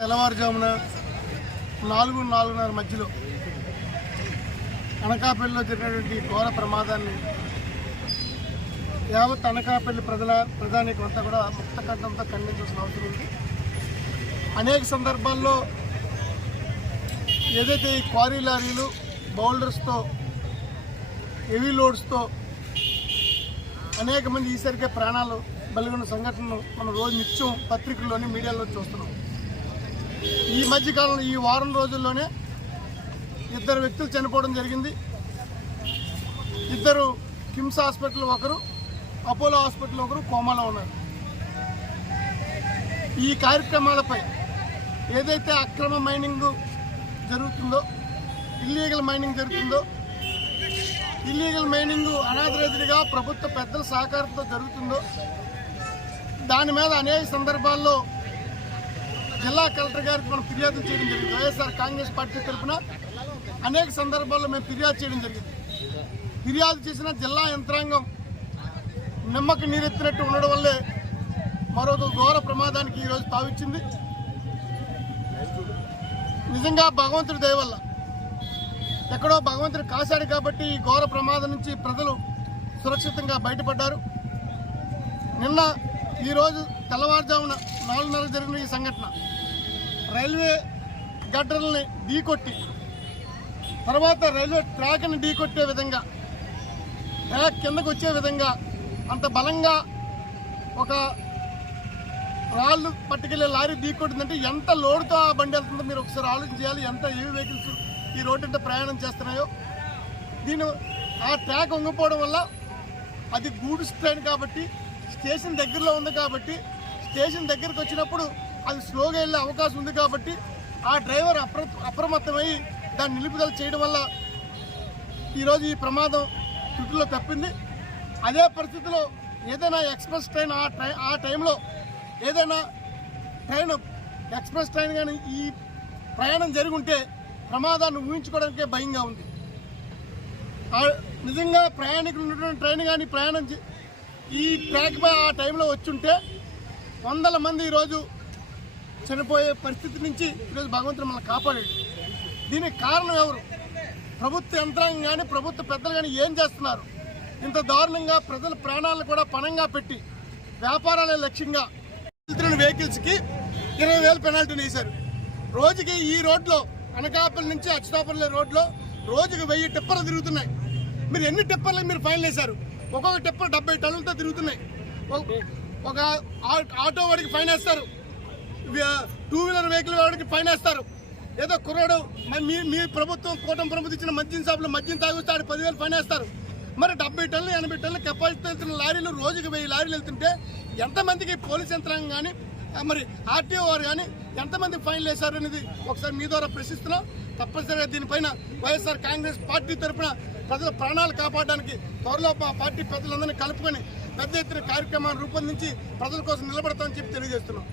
తెల్లవారుజామున 4-4:30 మధ్యలో అనకాపల్లిలో జరిగినటువంటి ఘోర ప్రమాదాన్ని యావత్ అనకాపల్లి ప్రజానీకం అంతా కూడా ముక్తకంఠంతో ఖండించాల్సిన అవసరం ఉంది. అనేక సందర్భాల్లో ఏదైతే ఈ క్వారీ లారీలు బౌల్డర్స్తో హెవీ లోడ్స్తో అనేక మంది ఈసరికే ప్రాణాలు బలిగొన్న సంఘటనలు మనం రోజు నిత్యం పత్రికల్లోని మీడియాలో చూస్తున్నాం. ఈ మధ్యకాలంలో ఈ వారం రోజుల్లోనే 2 వ్యక్తులు చనిపోవడం జరిగింది. 2 కిమ్స్ హాస్పిటల్, ఒకరు అపోలో హాస్పిటల్, ఒకరు కోమాలో ఉన్నారు. ఈ కార్యక్రమాలపై ఏదైతే అక్రమ మైనింగ్ జరుగుతుందో, ఇల్లీగల్ మైనింగ్ జరుగుతుందో, ఇల్లీగల్ మైనింగ్ అనాథరైతుడిగా ప్రభుత్వ పెద్దల సహకారంతో జరుగుతుందో దాని మీద అనేక సందర్భాల్లో జిల్లా కలెక్టర్ గారికి మనం ఫిర్యాదు చేయడం జరిగింది. వైఎస్ఆర్ కాంగ్రెస్ పార్టీ తరఫున అనేక సందర్భాల్లో మేము ఫిర్యాదు చేయడం జరిగింది. ఫిర్యాదు చేసిన జిల్లా యంత్రాంగం నిమ్మకి నీరెత్తినట్టు ఉండడం వల్లే మరొక ఘోర ప్రమాదానికి ఈరోజు తావిచ్చింది. నిజంగా భగవంతుడి దయ వల్ల ఎక్కడో భగవంతుడు కాశాడు కాబట్టి ఈ ఘోర ప్రమాదం నుంచి ప్రజలు సురక్షితంగా బయటపడ్డారు. నిన్న ఈరోజు తెల్లవారుజామున 4:30 జరిగిన ఈ సంఘటన రైల్వే గడ్డర్లని ఢీకొట్టి తర్వాత రైల్వే ట్రాక్ని ఢీకొట్టే విధంగా, ట్రాక్ కిందకు వచ్చే విధంగా అంత బలంగా ఒక రాళ్ళు పట్టుకెళ్ళే లారీ ఢీకొట్టిందంటే ఎంత లోడుతో ఆ బండి వెళ్తుందో మీరు ఒకసారి ఆలోచన చేయాలి. ఎంత హెవీ వెహికల్స్ ఈ రోడ్డు అంటే ప్రయాణం చేస్తున్నాయో. ఆ ట్రాక్ వంగిపోవడం వల్ల అది గూడ్స్ ట్రైన్ కాబట్టి స్టేషన్ దగ్గరలో ఉంది కాబట్టి స్టేషన్ దగ్గరికి వచ్చినప్పుడు అది స్లోగా వెళ్ళే అవకాశం ఉంది కాబట్టి ఆ డ్రైవర్ అప్రమత్తమై దాన్ని నిలుపుదల చేయడం వల్ల ఈరోజు ఈ ప్రమాదం చుట్టులో తప్పింది. అదే పరిస్థితిలో ఏదైనా ఎక్స్ప్రెస్ ట్రైన్ ఆ టైంలో ఏదైనా ట్రైన్ ఎక్స్ప్రెస్ ట్రైన్ కానీ ఈ ప్రయాణం జరిగి ఉంటే ప్రమాదాన్ని ఊహించుకోవడానికే భయంగా ఉంది. నిజంగా ప్రయాణికులు ఉన్నటువంటి ట్రైన్ కానీ ప్రయాణం ఈ ట్రాక్పై ఆ టైంలో వచ్చుంటే 100 మంది ఈరోజు చనిపోయే పరిస్థితి నుంచి ఈరోజు భగవంతుడు మనల్ని కాపాడాడు. దీనికి కారణం ఎవరు? ప్రభుత్వ యంత్రాంగం కానీ ప్రభుత్వ పెద్దలు కానీ ఏం చేస్తున్నారు? ఇంత దారుణంగా ప్రజల ప్రాణాలను కూడా పణంగా పెట్టి వ్యాపారాలే లక్ష్యంగా వెహికల్స్కి 20,000 పెనాల్టీని వేశారు. రోజుకి ఈ రోడ్లో అనకాపల్లి నుంచి అచ్యుతాపల్లి రోడ్లో రోజుకి 1000 టిప్పర్లు తిరుగుతున్నాయి. మీరు ఎన్ని టిప్పర్లు మీరు ఫైన్ వేశారు? ఒక్కొక్క టిప్పర్ 70 టన్నులతో తిరుగుతున్నాయి. ఒక ఆటో వాడికి ఫైన్ వేస్తారు, 2 వీలర్ వెహికల్ వాడికి ఫైన్ వేస్తారు. ఏదో కుర్రాడు మీ ప్రభుత్వం కూటమి ప్రభుత్వం ఇచ్చిన మద్యం షాపులో మద్యం తాగిస్తే 10,000 ఫైన్ వేస్తారు. మరి 70 టన్నులు 80 టన్నులు కెపాసిటీ వెళ్తున్న లారీలు రోజుకి 1000 లారీలు వెళ్తుంటే ఎంతమందికి పోలీస్ యంత్రాంగం కానీ మరి ఆర్టీఓ వారు కానీ ఎంతమంది ఫైన్లు వేశారు అనేది ఒకసారి మీ ద్వారా ప్రశ్నిస్తున్నాం. తప్పనిసరిగా దీనిపైన వైఎస్ఆర్ కాంగ్రెస్ పార్టీ తరఫున ప్రజల ప్రాణాలు కాపాడడానికి త్వరలో మా పార్టీ పెద్దలందరినీ కలుపుకొని పెద్ద ఎత్తున కార్యక్రమాన్ని రూపొందించి ప్రజల కోసం నిలబడతామని చెప్పి తెలియజేస్తున్నాం.